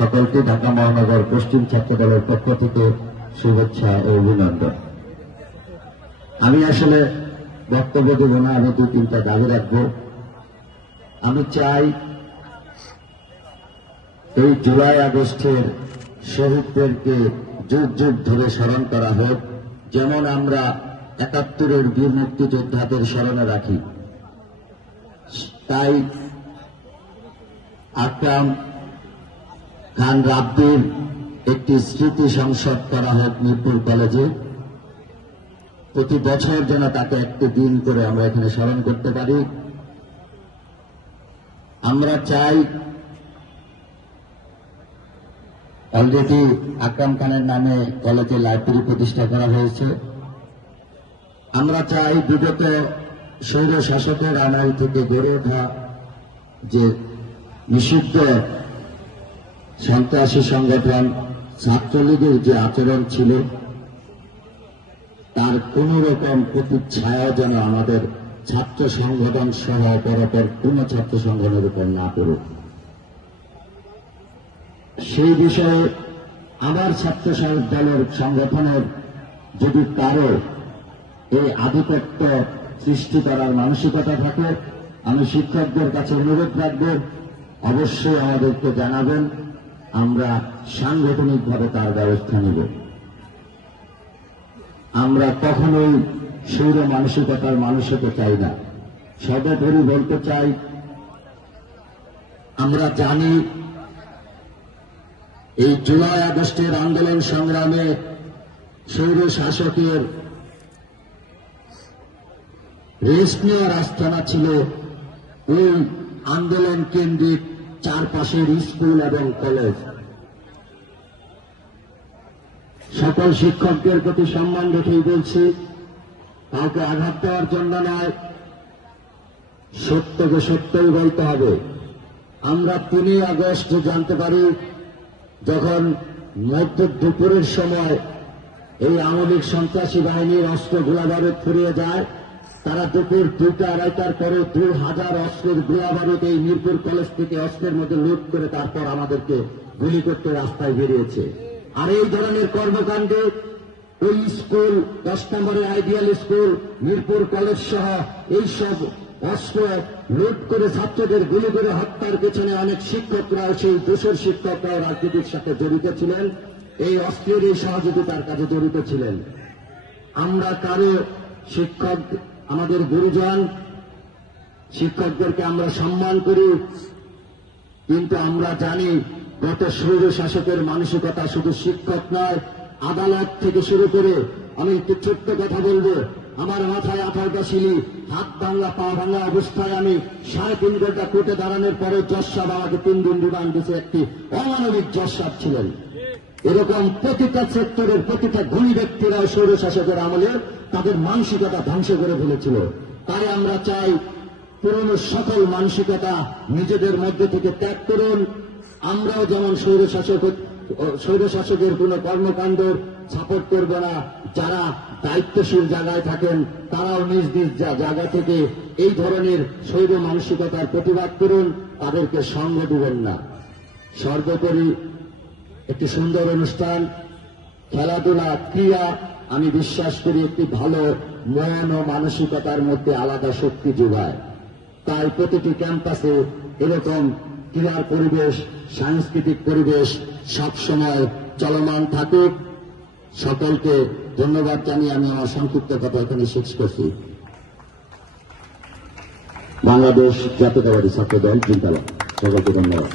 সকলকে ঢাকা মহানগর পশ্চিম ছাত্র দলের পক্ষ থেকে শুভেচ্ছা ও অভিনন্দন। আমি আসলে বক্তব্য দেব না, আমি 2-3টা দাবি রাখব। আমি চাই এই জুলাই আগস্টের শহীদদেরকে যুগ যুগ ধরে স্মরণ করা হোক, যেমন আমরা ৭১-এর বীর মুক্তিযোদ্ধাদের স্মরণে রাখি। তাই আকরাম খান রাব্বির একটি স্মৃতি সংসদ করা হোক মিরপুর কলেজে। প্রতি বছর যেন তাকে একটি দিন করে আমরা এখানে স্মরণ করতে পারি। আমরা চাই, অলরেডি আকরাম খানের নামে কলেজে লাইব্রেরি প্রতিষ্ঠা করা হয়েছে। আমরা চাই বিগত স্বৈর শাসকের আমল থেকে গড়ে ওঠা যে নিষিদ্ধ সন্ত্রাসী সংগঠন ছাত্রলীগের যে আচরণ ছিল, তার কোন রকম প্রতিচ্ছায়া যেন আমাদের ছাত্র সংগঠন সহ অপরাপর কোন ছাত্র সংগঠনের উপর না পড়ুক। সেই বিষয়ে আমার ছাত্র দলের সংগঠনের যদি কারো এই আধিপত্য সৃষ্টি করার মানসিকতা থাকে, আমি শিক্ষকদের কাছে অনুরোধ রাখব, অবশ্যই আমাদেরকে জানাবেন, আমরা সাংগঠনিকভাবে তার ব্যবস্থা নেব। আমরা কখনোই স্বৈর মানসিকতার মানুষ হতে চাই না। সর্বোপরি বলতে চাই, আমরা জানি এই জুলাই আগস্টের আন্দোলন সংগ্রামে স্বৈর শাসকের রেস্ট নেওয়ার আস্থানা ছিল ওই আন্দোলন কেন্দ্রিক চারপাশের স্কুল এবং কলেজ। সকল শিক্ষকদের প্রতি সম্মান রেখেই বলছি, কাউকে আঘাত দেওয়ার জন্য নয়, সত্যকে সত্যই বলতে হবে। আমরা 3 আগস্ট জানতে পারি, যখন মধ্য দুপুরের সময় এই আওয়ামী লীগ সন্ত্রাসী বাহিনীর অস্ত্র গোলাবারুদ ফুরিয়ে যায়, তারা দুপুর 2টা-2:30টার পরে 2000 অস্ত্রের গোলাবারুদ এই মিরপুর কলেজ থেকে অস্ত্রের মধ্যে লুট করে তারপর আমাদেরকে গুলি করতে রাস্তায় বেরিয়েছে। আর এই ধরনের কর্মকাণ্ডে ওই স্কুল, 10 নম্বরের আইডিয়াল স্কুল, মিরপুর কলেজ সহ এইসব অস্ত্র লুট করে ছাত্রদের গুলি করে হত্যার পেছনে অনেক শিক্ষকরাও, সেই দোষর শিক্ষকরাও রাজনীতির সাথে জড়িত ছিলেন, এই অস্ত্রের এই সহযোগিতার কাজে জড়িত ছিলেন। আমরা কারো শিক্ষক, আমাদের গুরুজন শিক্ষকদেরকে আমরা সম্মান করি, কিন্তু আমরা জানি গত স্বৈর শাসকের মানসিকতা শুধু শিক্ষক নয়, আদালত থেকে শুরু করে। আমি একটু ছোট্ট কথা বলবো, আমার মাথায় 18টা শিলি, হাত ভাঙা পা ভাঙা অবস্থায় আমি 3.5 ঘন্টা কোর্টে দাঁড়ানোর পরে জজ সাহেব আমাকে 3 দিন রিমান্ড দিয়েছে। একটি অমানবিক জজ সাহেব ছিলেন। এরকম প্রতিটা সেক্টরের প্রতিটা গুণী ব্যক্তিরা স্বৈর শাসকের আমলে তাদের মানসিকতা ধ্বংস করে ফেলেছিল। তাই আমরা চাই, পুরনো সকল মানসিকতা নিজেদের মধ্যে থেকে ত্যাগ করুন। আমরাও যেমন স্বৈর শাসকের কোন কর্মকাণ্ডের সাপোর্ট করব না। যারা দায়িত্বশীল জায়গায় থাকেন তারাও নিজ নিজ জায়গা থেকে এই ধরনের স্বৈর মানসিকতার প্রতিবাদ করুন, তাদেরকে সঙ্গ দিবেন না। সর্বোপরি একটি সুন্দর অনুষ্ঠান, খেলাধুলা, ক্রীড়া, আমি বিশ্বাস করি একটি ভালো মন ও মানসিকতার মধ্যে আলাদা শক্তি যোগায়। তাই প্রতিটি ক্যাম্পাসে এরকম ক্রীড়ার পরিবেশ, সাংস্কৃতিক পরিবেশ সবসময় চলমান থাকুক। সকলকে ধন্যবাদ জানিয়ে আমি আমার সংক্ষিপ্ত কথা এখানে শেষ করছি। বাংলাদেশ জাতীয়তাবাদী ছাত্র দল, জিন্দাবাদ। সকলকে ধন্যবাদ।